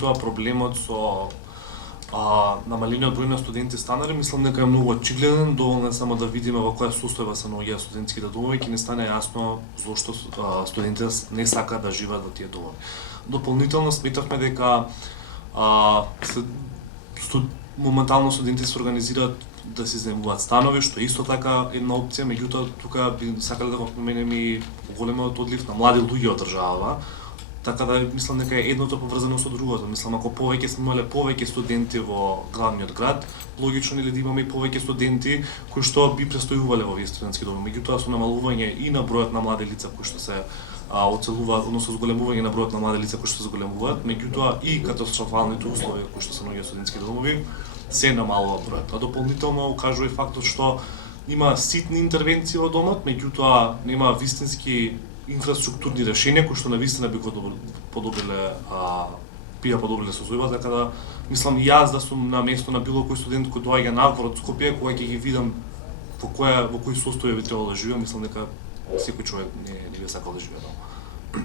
меѓутоа проблемот со намалениот број на студенти станари, мислам дека е многу очигледен, доволно е само да видиме во која состојба се наоѓаат студентските домови, ќе ни стане јасно зошто студентите не сакаат да живеат во тие домови. Дополнително сметавме дека моментално студенти се организираат да се изнајмуваат станови, што е исто така една опција, меѓутоа тука би сакале да го споменеме и големиот одлив на млади луѓе од државава. Така да мислам дека е едното поврзано со другото. Мислам ако повеќе сме имале повеќе студенти во главниот град, логично е да имаме и повеќе студенти кои што би престојувале во овие студентски домови. Меѓутоа со намалување и на бројот на млади лица кои што се оцелуваат, односно зголемување на бројот на млади лица кои што се зголемуваат, меѓутоа и катастрофалните услови кои што се наоѓаат студентски домови, се намалува бројот. А дополнително укажува и фактот што има ситни интервенции во домот, меѓутоа нема вистински инфраструктурни решенија кои што навистина би го подобриле подобриле состојбата, така да мислам и јас да сум на место на било кој студент кој доаѓа навор од Скопје, кога ќе ги видам во кој состојба би требало да живеам, мислам дека секој човек не би сакал да живее таму.